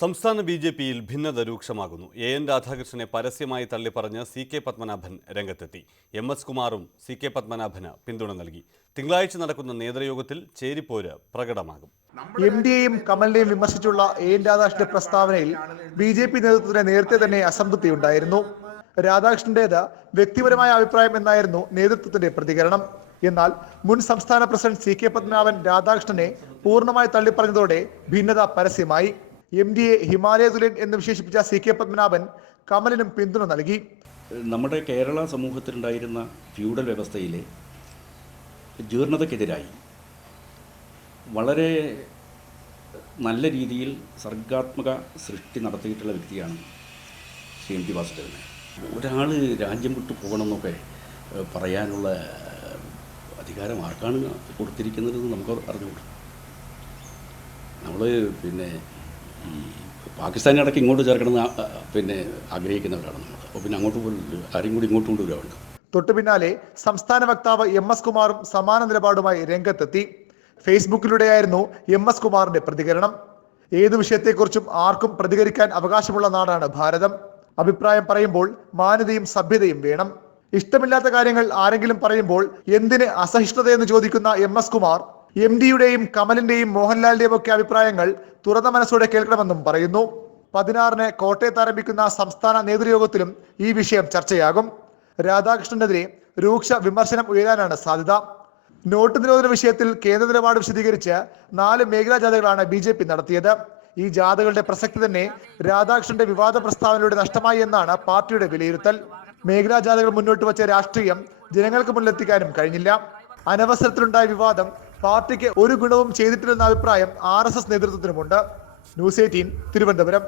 സംസ്ഥാന ബി.ജെ.പിയിൽ ഭിന്നത രൂക്ഷമാകുന്നു. എൻ രാധാകൃഷ്ണനെ പരസ്യമായി തള്ളിപ്പറഞ്ഞ് സി.കെ. പത്മനാഭൻ രംഗത്തെത്തി. എം.എസ്. കുമാറും സി.കെ. പത്മനാഭന് പിന്തുണ നൽകി. തിങ്കളാഴ്ച നടക്കുന്ന നേതൃയോഗത്തിൽ ചേരിപ്പോര് പ്രകടമാകും. എം.ഡിയെയും കമലിനെയും വിമർശിച്ചുള്ള എൻ രാധാകൃഷ്ണന്റെ പ്രസ്താവനയിൽ ബി.ജെ.പി നേതൃത്വത്തിന് നേരത്തെ തന്നെ അസംതൃപ്തിയുണ്ടായിരുന്നു. രാധാകൃഷ്ണന്റേത് വ്യക്തിപരമായ അഭിപ്രായം എന്നായിരുന്നു നേതൃത്വത്തിന്റെ പ്രതികരണം. എന്നാൽ മുൻ സംസ്ഥാന പ്രസിഡന്റ് സി.കെ. പത്മനാഭൻ രാധാകൃഷ്ണനെ പൂർണ്ണമായി തള്ളിപ്പറഞ്ഞതോടെ ഭിന്നത പരസ്യമായി. എം.ഡിയെ ഹിമാലയ തുല്യൻ എന്ന് വിശേഷിപ്പിച്ച സി.കെ. പത്മനാഭൻ കമലിനും പിന്തുണ നൽകി. നമ്മുടെ കേരള സമൂഹത്തിലുണ്ടായിരുന്ന ഫ്യൂഡൽ വ്യവസ്ഥയിലെ ജീർണതയ്ക്കെതിരായി വളരെ നല്ല രീതിയിൽ സർഗാത്മക സൃഷ്ടി നടത്തിയിട്ടുള്ള വ്യക്തിയാണ് ശ്രീ എം ടി വാസുദേവൻ. ഒരാൾ രാജ്യം വിട്ടു പോകണമെന്നൊക്കെ പറയാനുള്ള അധികാരം ആർക്കാണ് കൊടുത്തിരിക്കുന്നതെന്ന് നമുക്ക് അറിഞ്ഞുകൂടാ. നമ്മൾ ഈ പാകിസ്ഥാനടക്കം ഇങ്ങോട്ട് ചേർക്കണമെന്ന് ആഗ്രഹിക്കുന്നവരാണ് നമ്മൾ. അപ്പോൾ പിന്നെ അങ്ങോട്ട് പോലും ആരെയും കൂടി ഇങ്ങോട്ട് കൊണ്ടുവരാറുണ്ട്. തൊട്ടു പിന്നാലെ സംസ്ഥാന വക്താവ് എം.എസ്. കുമാറും സമാന നിലപാടുമായി രംഗത്തെത്തി. ഫേസ്ബുക്കിലൂടെയായിരുന്നു എം.എസ്. കുമാറിന്റെ പ്രതികരണം. ഏതു വിഷയത്തെക്കുറിച്ചും ആർക്കും പ്രതികരിക്കാൻ അവകാശമുള്ള നാടാണ് ഭാരതം. അഭിപ്രായം പറയുമ്പോൾ മാന്യതയും സഭ്യതയും വേണം. ഇഷ്ടമില്ലാത്ത കാര്യങ്ങൾ ആരെങ്കിലും പറയുമ്പോൾ എന്തിന് അസഹിഷ്ണുതയെന്ന് ചോദിക്കുന്ന എം.എസ്. കുമാർ എം.ഡിയുടെയും കമലിന്റെയും മോഹൻലാലിന്റെയും ഒക്കെ അഭിപ്രായങ്ങൾ തുറന്ന മനസ്സോടെ കേൾക്കണമെന്നും പറയുന്നു. 16-ന് കോട്ടയത്ത് ആരംഭിക്കുന്ന സംസ്ഥാന നേതൃയോഗത്തിലും ഈ വിഷയം ചർച്ചയാകും. രാധാകൃഷ്ണനെതിരെ രൂക്ഷ വിമർശനം ഉയരാനാണ് സാധ്യത. നോട്ട് നിരോധന വിഷയത്തിൽ കേന്ദ്ര നിലപാട് വിശദീകരിച്ച് 4 മേഖലാ ജാഥകളാണ് ബി.ജെ.പി നടത്തിയത്. ഈ ജാഥകളുടെ പ്രസക്തി തന്നെ രാധാകൃഷ്ണന്റെ വിവാദ പ്രസ്താവനയുടെ നഷ്ടമായി എന്നാണ് പാർട്ടിയുടെ വിലയിരുത്തൽ. മേഖലാ ജാഥകൾ മുന്നോട്ട് വച്ച രാഷ്ട്രീയം ജനങ്ങൾക്ക് മുന്നിലെത്തിക്കാനും കഴിഞ്ഞില്ല. അനവസരത്തിലുണ്ടായ വിവാദം പാർട്ടിക്ക് ഒരു ഗുണവും ചെയ്തിട്ടില്ലെന്ന അഭിപ്രായം RSS നേതൃത്വത്തിനുമുണ്ട്. ന്യൂസ് 18 തിരുവനന്തപുരം.